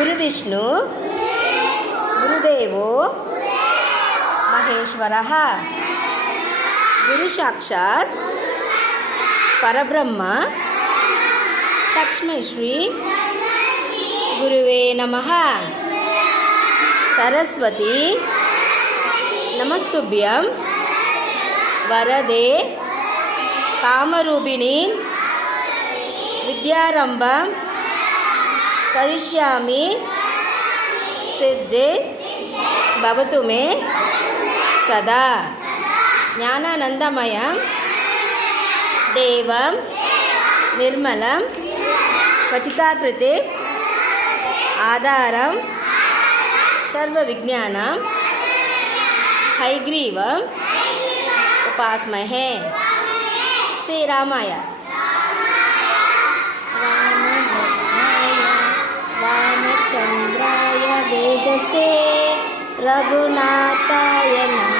गुरुविष्णु गुरुदेवो महेश्वरः गुरुसाक्षात् परब्रह्म तस्मै श्री गुरुवे नमः। सरस्वती नमस्तुभ्यं वरदे कामरूपिणी विद्यारंभं करिष्यामि सिद्धे भवतु मे सदा। ज्ञानानंदमयं देवं निर्मलं स्फटिकाकृते आधारं सर्वविज्ञानं हयग्रीवम् उपास्महे। श्री रामाय रामचंद्राय वेदसे रघुनाथाय नमः।